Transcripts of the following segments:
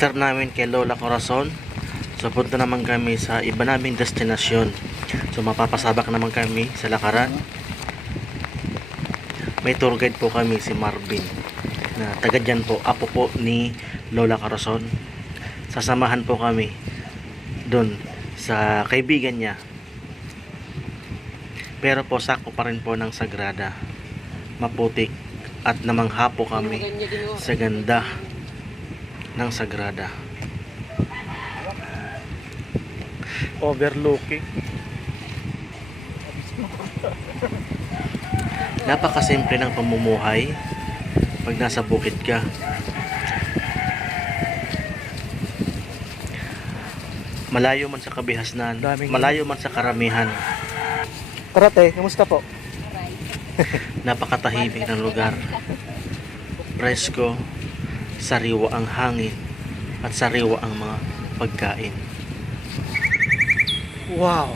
start namin kay Lola Corazon. So punta naman kami sa iba naming destinasyon. So mapapasabak naman kami sa lakaran. May tour guide po kami, si Marvin, na taga dyan po, apo po ni Lola Corazon. Sasamahan po kami doon sa kaibigan niya. Pero po sako pa rin po ng Sagrada. Maputik at namangha po kami sa ganda ng Sagrada. Overlooking. Napakasimple ng pamumuhay pag nasa bukid ka. Malayo man sa kabihasnan, malayo man sa karamihan. Tara te, kamusta po? Napakatahimik ng lugar. Presko, sariwa ang hangin at sariwa ang mga pagkain. Wow!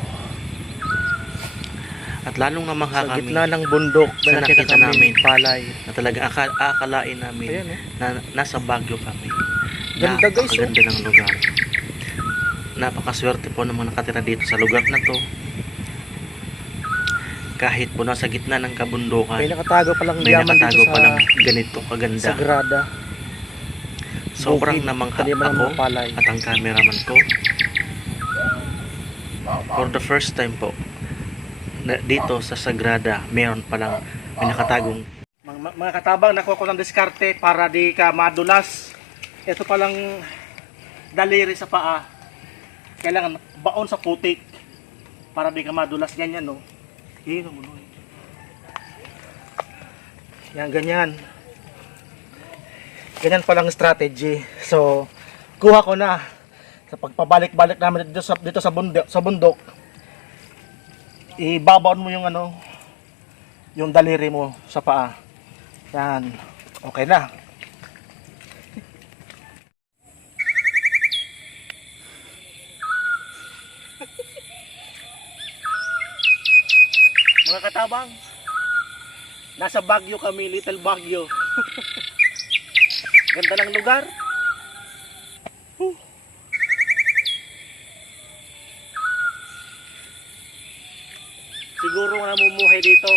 At lalong namangha Sa kami gitna ng bundok, sa nakita namin palay. na talagang akalain namin Ayan, na nasa Baguio kami. Ganda, guys, oh. Napakaganda ng lugar. Napakaswerte po ng mga nakatira dito sa lugar na to. Kahit po nasa gitna ng kabundukan, May nakatago palang may yaman nakatago dito sa palang ganito kaganda. Sagrada. Sobrang Bukid, namangha taniman ng ako mga palay. at ang cameraman ko. For the first time po, na dito sa Sagrada, meron palang may nakatagong. Mga katabang, nakuha ko ng diskarte para di ka madulas. Ito palang daliri sa paa. Kailangan baon sa putik para di ka madulas. Ganyan, no? Yan, ganyan. Ganyan palang strategy. So, kuha ko na. Sa pagpabalik-balik namin dito sa bundok, ibabaon mo yung yung daliri mo sa paa. Yan. Okay na. Mga katabang, nasa Baguio kami, Little Baguio. Ganda ng lugar. Siguro nga namumuhay dito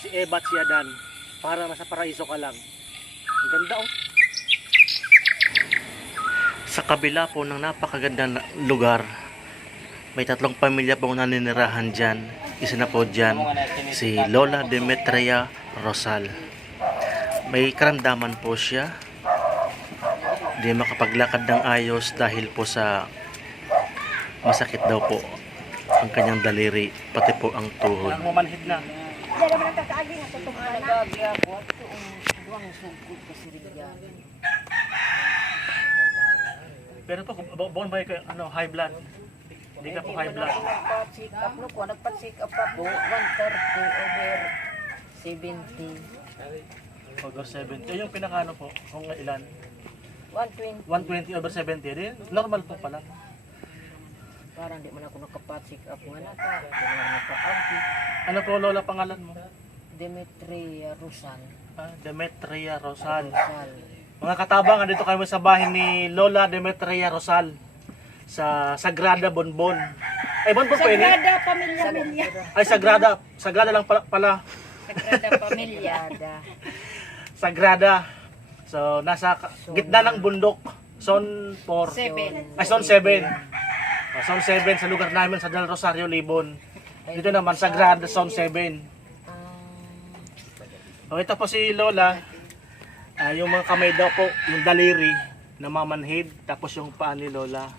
si Eva at si Adan. Para nasa paraiso ka lang. Ang ganda, oh. Sa kabila po ng napakagandang lugar, may tatlong pamilya pong naninirahan dyan. Isa na po dyan, si Lola Demetria Rosal. May karamdaman po siya. Di makapaglakad ng ayos dahil po sa masakit daw po ang kanyang daliri, pati po ang tuhod. Ang mamanhid na. Pero po, buwan ba yung high blood? Hindi ka po high blood. Nagpa-check up no ko, nagpa-check up pa po 130 over 70. Over 70. Yung pinakano po, kung ilan? 120. 120 over 70 din. Normal po pala. Parang di man ako nagpa-check up nga nata. Di man ako nagpa-ampit. Ano po lola pangalan mo? Demetria Rosal. Demetria Rosal. Rosal. Mga katabang, andito kayo sa bahay ni Lola Demetria Rosal sa Sagrada Bonbon. Ay, Bonbon po yun? Sagrada Pamilya. Ay, Sagrada. Sagrada lang pala. Sagrada Pamilya. Sagrada. So, nasa gitna ng bundok. Zone 4. 7. Ay, Zone 7. Zone 7 sa lugar namin sa Del Rosario, Libon. Dito naman, Sagrada, Zone 7. O, ito po si Lola. Yung mga kamay daw po, yung daliri, namamanhid, tapos yung paa ni Lola.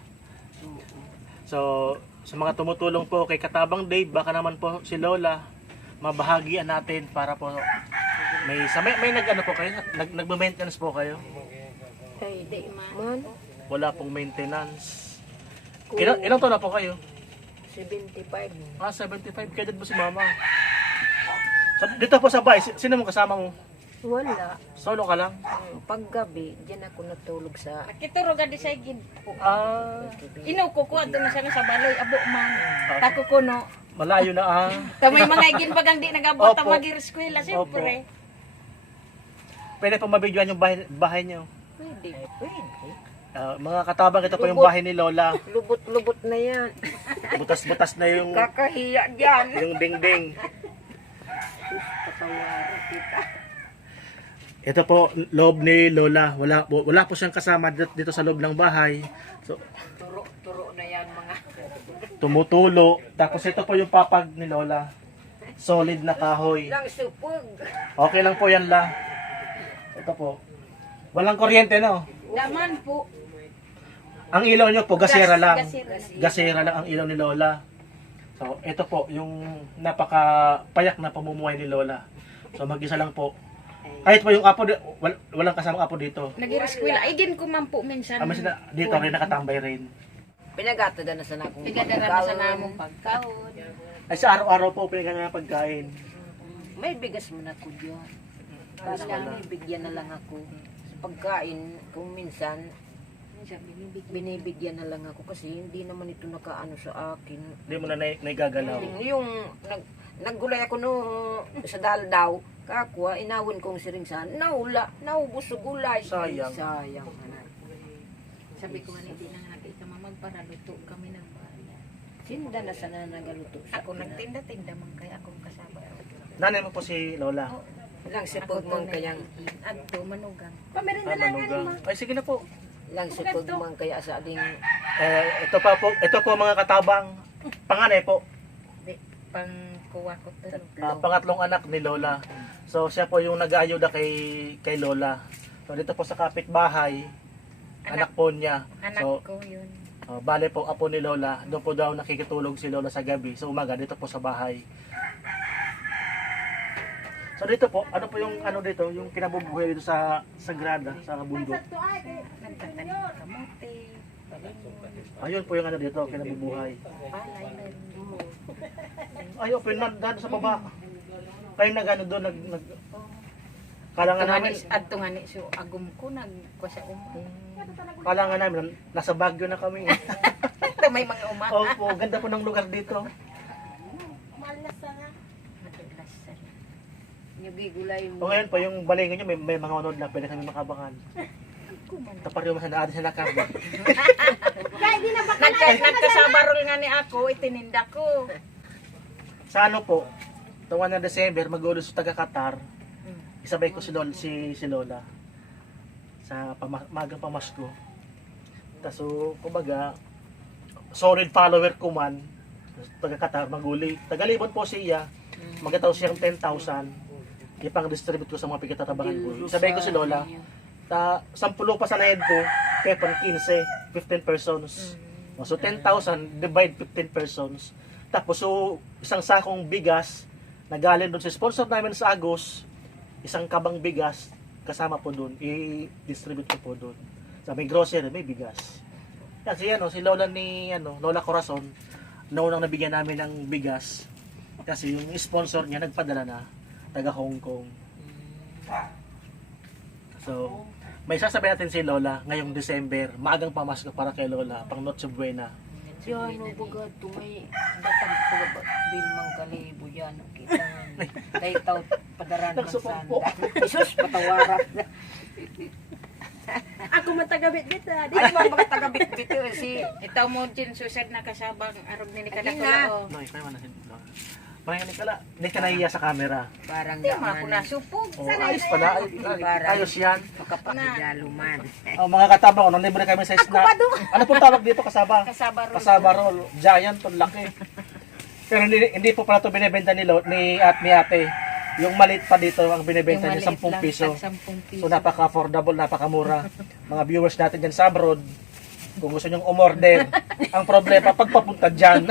So, sa mga tumutulong po kay Katabang Dave, baka naman po si Lola, mabahagian natin para po may nag-ano po kayo? Nagme-maintenance po kayo? Ay, di man. Wala pong maintenance. Ilang taon na po kayo? 75. 75. Kaya mo si Mama. So, dito po sa bahay, sino mong kasama mo? Wala. Solo ka lang? Paggabi, diyan ako natulog sa Nakituro ka di sa igid. Ah, Ko na siya sa baloy, abo man. Tako ko no. malayo na Tamay mga igin bagang di nagabot Opo. ang mag-eskwela, siyempre. Pwede po mabidyoan yung bahay niyo. Pwede. Pwede. Mga katabang, ito po yung bahay ni Lola. Lubot-lubot na yan. Butas-butas na yung Kakahiya dyan. dingding. Patawaran kita. Ito po, loob ni Lola. Wala po siyang kasama dito sa loob ng bahay. So, Turo na yan mga. tumutulo. Tapos ito po yung papag ni Lola. Solid na kahoy. Lang supog. Okay lang po yan, La. Ito po. Walang kuryente, no? Daman po. Ang ilaw nyo po, gasera lang. Gasera. Gasera lang ang ilaw ni Lola. So, ito po, yung napaka-payak na pamumuhay ni Lola. So, mag-isa lang po. Kahit po yung apo, walang kasamang apo dito. Nag-ireskwela. Igin ko man po minsan. Dito rin nakatambay rin. Pinagato na sana akong Pigadara sa namong pagkaon. Ay sa araw-araw po, pinagana ng pagkain. May bigas mo na ko dyan. Para may bigyan na lang ako. Sa pagkain, kung minsan, binibigyan na lang ako kasi hindi naman ito nakaano sa akin. Hindi mo na naigagalaw. Yung naggulay ako no sa daldaw, kakwa, inawin kong siringsan, naubos sa gulay. Sayang. Sayang. Sabi ko man hindi na nga nakita mamag para luto kami ng bayan. Sinda na sana nagaluto sa Ako nagtinda-tinda man kaya akong kasama. Nanay mo po si Lola. lang sipag man kayang Adto manugang. Manugang. Ay sige na po. lang sipag man kaya sa ading Ito po mga katabang. Panganay po. Di pang kuha ko tulog. Pangatlong anak ni Lola. So siya po yung nag-aayuda kay Lola. So dito po sa kapitbahay, anak po niya. Anak So ko yun. bale po apo ni Lola. Doon po daw nakikitulog si Lola sa gabi. So umaga dito po sa bahay. So dito po, ano po yung ano dito, yung kinabubuhay dito sa Sagrada, sa bundok. Nagtatanim ng kamote, balingon, Ayun po yung ano dito, kinabubuhay. palay na rin. Ayun po yung nandun sa baba. Kayo nag ano doon, kala nga namin, Adto nga ni so agum ko nagkuha sa kala nga namin, nasa Baguio na kami. Ito may mga uma. Opo, ganda po ng lugar dito. Madulas sa. nagigulay O ngayon po, yung balingan nyo, may mga unod na pwede kami makabangan. Tapos yung masanaad sa lakabo. Nagkasabarol nga ni ako, itininda ko. Sa ano po, tuwan na December, mag-ulos sa taga-Qatar. Isabay ko si Lola sa magang pamasko. Tapos, kumbaga, solid follower ko man, taga-Qatar, maguli. Tagalibot po siya, magkataw siyang 10,000. Ipang-distribute ko sa mga pigtatatabangan ko. Isabay ko si Lola. 10 pa sa nayad po, kaya pang 15 persons. So 10,000 divide 15 persons. Tapos so isang sakong bigas na galing doon sa sponsor namin sa Agos, isang kabang bigas kasama po doon, i-distribute ko po doon. Sa may grocery, may bigas. Kasi si Lola ni Lola Corazon, naunang nabigyan namin ng bigas kasi yung sponsor niya nagpadala na taga Hong Kong. So, may sasabihin natin si Lola ngayong December, maagang pamasko para kay Lola, pang Noche Buena. si ano baga tumay datang ko bilmang kalibo yan kita kay taw padaran ng sanda isus patawaran Ako matagabit-bit ah. ay mga taga-bit-bit si Itaw mo din suicide na kasabang arog ni Ati nga. Kadakula. No, ikaw man natin Lola. Parang hindi ka nahiya sa camera. parang Di mo ako daman nasupog. Oh, ayos pala. Ayos yan. makapakidaluman Mga katabang, nung libre kami sa snack. Ano pong tawag dito, kasaba? Kasaba ron. Kasaba roll. Giant, to laki. Pero hindi po pala ito binibenta ni ate. Yung maliit pa dito, ang binibenta niya 10 piso. 10 piso. So napaka-affordable, napakamura. Mga viewers natin dyan sa abroad, kung gusto nyong umorder, ang problema, pagpapunta dyan.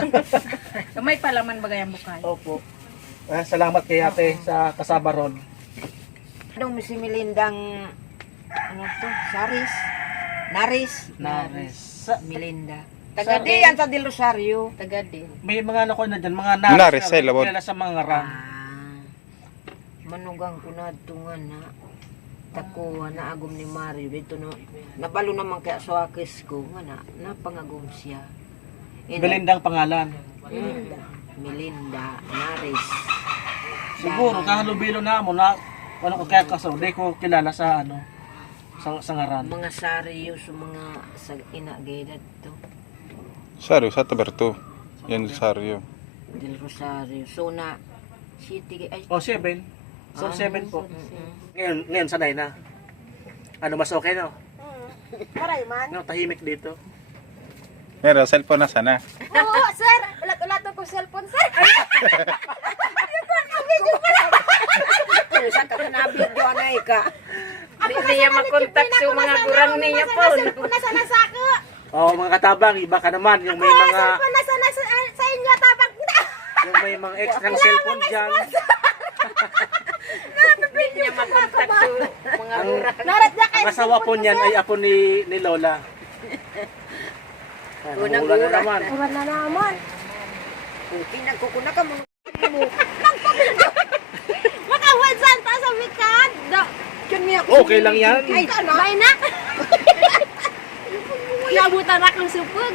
May palaman ba gayang bukay? Opo. Salamat kay ate sa kasaba roll. anong si Milindang ano to Saris Naris Milinda taga Sa- di yan sa Del Rosario Taga din. May mga ano ko na dyan, mga Naris, ay, labot. kilala sa mga ram. manugang ko na tungan na takuha na agom ni Mario dito no nabalo naman kay aswakis ko nga na napangagom siya Belindang pangalan. Milinda Naris Siguro, kahalubilo na mo na, ano ko kaya kaso, di ko kilala sa sangaran. Mga sariyo sa mga sa inagedad to. Saryo, sa Taberto. Yan, Saryo. Del Rosario. So na city ay O, 7. So, 7 po. mm. Ngayon sanay na. Ano, mas okay, no? Maray man. No, tahimik dito. Pero, cellphone na sana. Oo, sir. Ulat-ulat ko cellphone, sir. Pero sa kakanabi do anay ka. Di niya makontak sa mga gurang niya po. Cellphone na sana sa ako. Oh, mga katabang, iba ka naman. Yung may mga, Cellphone na sana sa inyo, tabang na. yung may mga extra cellphone dyan. Di niya makontak sa mga gurang. Narat na kayo. Ang asawa po niyan ay apo ni Lola. Unang Wala na gura. naman. Uwan na naman. Pinagkukuna ka mo. Makawansan pa sa wikad. Okay lang yan. Ay, may na. Nabutan akong supog.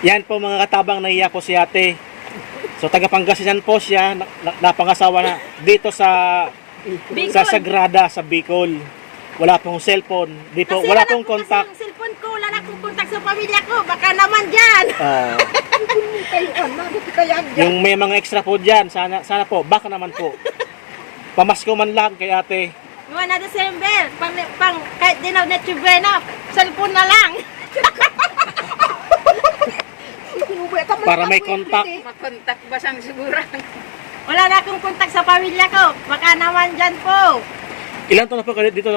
Yan po mga katabang, naiya po si ate. So taga Pangasinan po siya, napangasawa na dito sa Sagrada sa Bicol. Wala pong cellphone dito, wala pong contact. Ang cellphone ko, wala na akong kontak sa pamilya ko. Baka naman dyan. Ah, yung may mga extra po diyan, sana po, baka naman po. Pamasko man lang kay ate. Buwan na December. Pang kahit di na Noche Buena, cellphone na lang. Para may contact. Makontak ba sang sigurang? Wala na akong kontak sa pamilya ko. Baka naman dyan po. Ilan taon na po kayo dito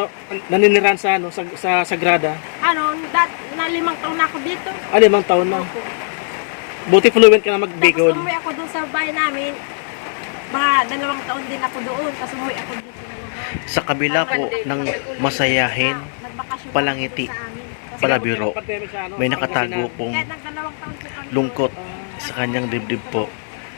naninirahan sa sa Sagrada? Ano, na 5 taon na ako dito. 5 taon na. Buti fluent ka na Tapos mag-Bicol. umuwi ako doon sa bahay namin. Mga 2 taon din ako doon. Tapos umuwi ako dito na naman. Sa kabila po ng masayahin, Nagbakasyon palangiti, ako sa amin. palabiro, may nakatago pong Kahit nag 2 taon po kami lungkot doon, sa kanyang dibdib po.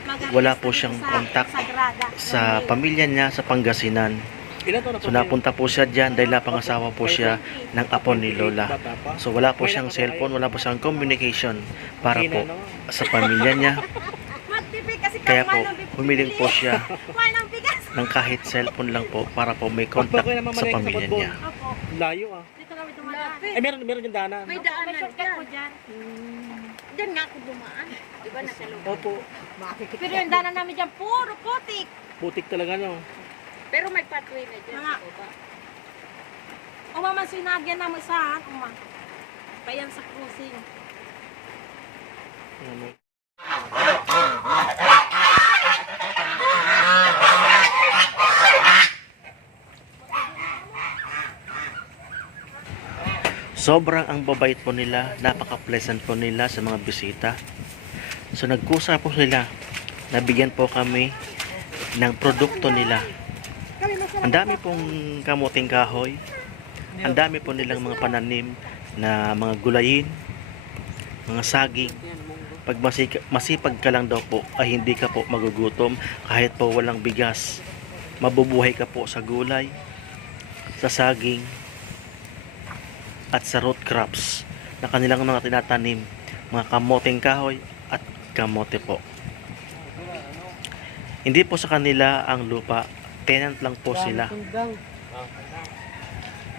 mag-alis Wala po kami siyang sa kontak Sagrada. sa pamilya niya sa Pangasinan. Ilan taon na po So kayo? napunta po siya dyan dahil napangasawa po siya ng apo ni Lola. So wala po siyang cellphone, wala po siyang communication para po sa pamilya niya. Matipid kasi Kaya po, manong bibili. humiling po siya Manong bigas. ng kahit cellphone lang po para po may contact sa pamilya niya. Opo. Layo ah. Dito kami dumadaan. Eh meron yung daanan. May May daanan shortcut dyan. po dyan. Diyan nga ako dumaan. Diba nasa loob? Opo. Pero yung daanan namin dyan, puro putik. Putik talaga no. Pero may pathway na dyan Mga- sa baba. Umaman sinagyan namin saan. Kayan sa cruising. Ano. Sobrang ang babait po nila, napaka-pleasant po nila sa mga bisita. So nagkusa po sila, nabigyan po kami ng produkto nila. Ang dami pong kamuting kahoy, ang dami po nilang mga pananim na mga gulayin, mga saging. Pag masipag ka lang daw po ay hindi ka po magugutom kahit po walang bigas. Mabubuhay ka po sa gulay, sa saging, at sa root crops na kanilang mga tinatanim, mga kamoting kahoy at kamote po. Hindi po sa kanila ang lupa, tenant lang po sila.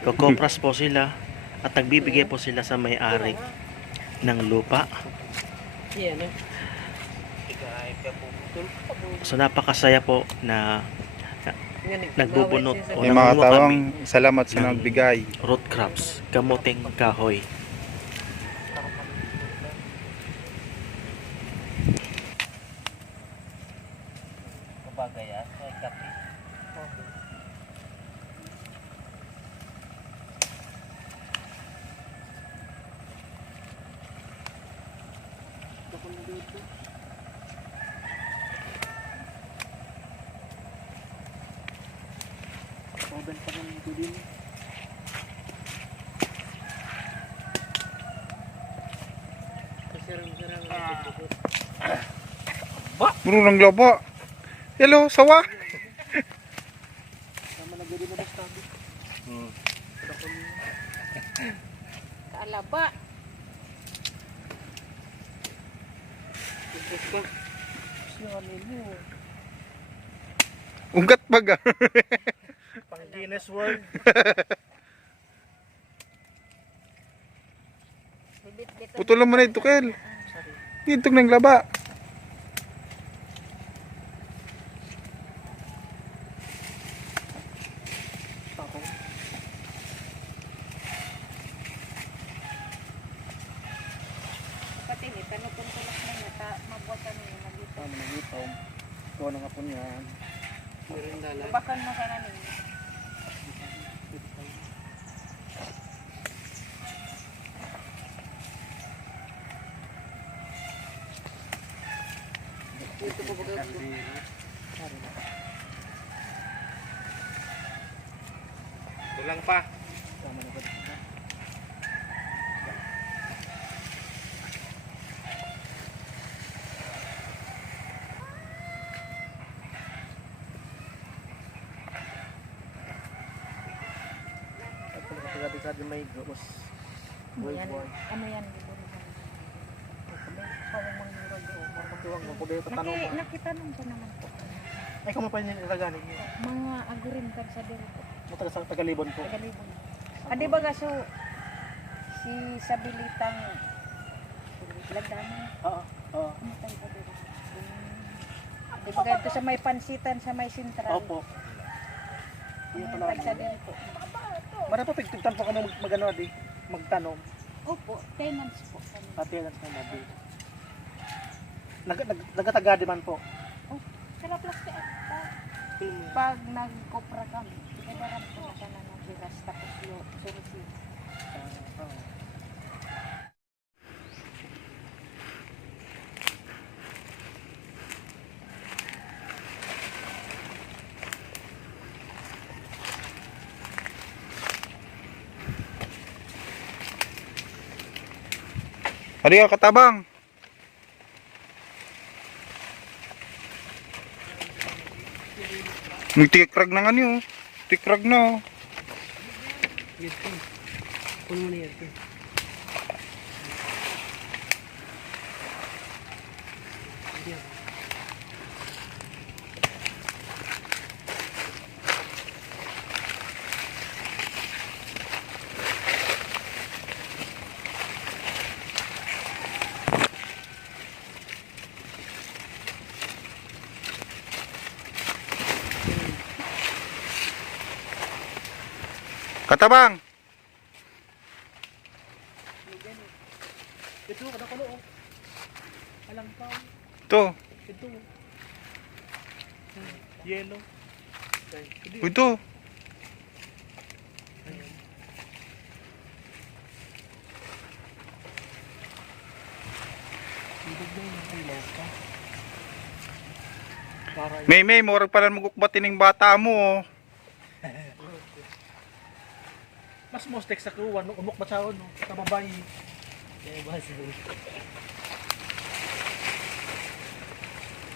Kokopras po sila at nagbibigay po sila sa may-ari ng lupa. So napakasaya po na nagbubunot o May mga nangunguha kami tawang salamat sa ng nagbigay. root crops, kamuting kahoy. Murong lobo. Hello, sawa. Kaalaba. Ugat baga. Pang Guinness World. Putulan mo na ito, Kel. Itong nang laba. Ako. Pati ni tanong tulak na nga ta mabuhat kami nagito. Tama na dito. Ikaw na nga po niyan. Bakan mo kana ni. Tulang pa. Tama na ba? Kasi may gos. Boy boy. Ano yan? Tuwang mo ko dito tanong. Nakitanong ko naman po. Ay kamo pa nilaganig niyo. Mga agurin kag sa diri po. Mo sa Tagalibon po. Tagalibon. Adi ba gaso si Sabilitang Lagdaman? Oo. Oo. Ano tayo ba dito? Di ba ganito sa may pansitan sa may sentral? Opo. Yung Ano pala. tayo sa diri po? Mara pa pigtigtan po kami magano di magtanong. Opo, tenants po kami. Pati yan sa nabi. Nagatagadi man po. Sila plastic. Pag nag-kopra kami, pinadaran po na sana ng biras tapos yung surusin. Ari ka katabang. Magtikrag na nga niyo. Tikrag na oh. Katabang. Ito kada kuno. Alang pa. Ito. Ito. Yellow. Ito. May, murag pala magukbatin ng bata mo oh. Mas mostek sa kuwan no umok batsaon no sa babae. Kaya ba sa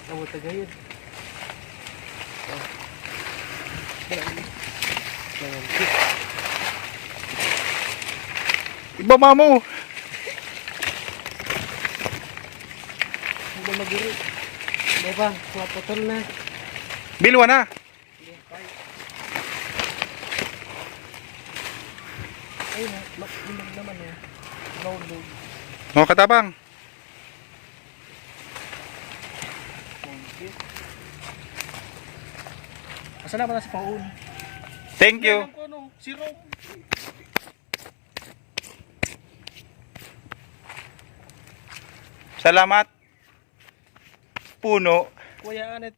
Tawag tagayod. Ibaba mo. Hindi magiri. Beba, putol na. Bilwa na. Ay, mag naman eh. Download. Mga katabang. Asa na ba na si Paul? Thank you. Alam ko ano, si Rom. Salamat. Puno. Kuya Anet.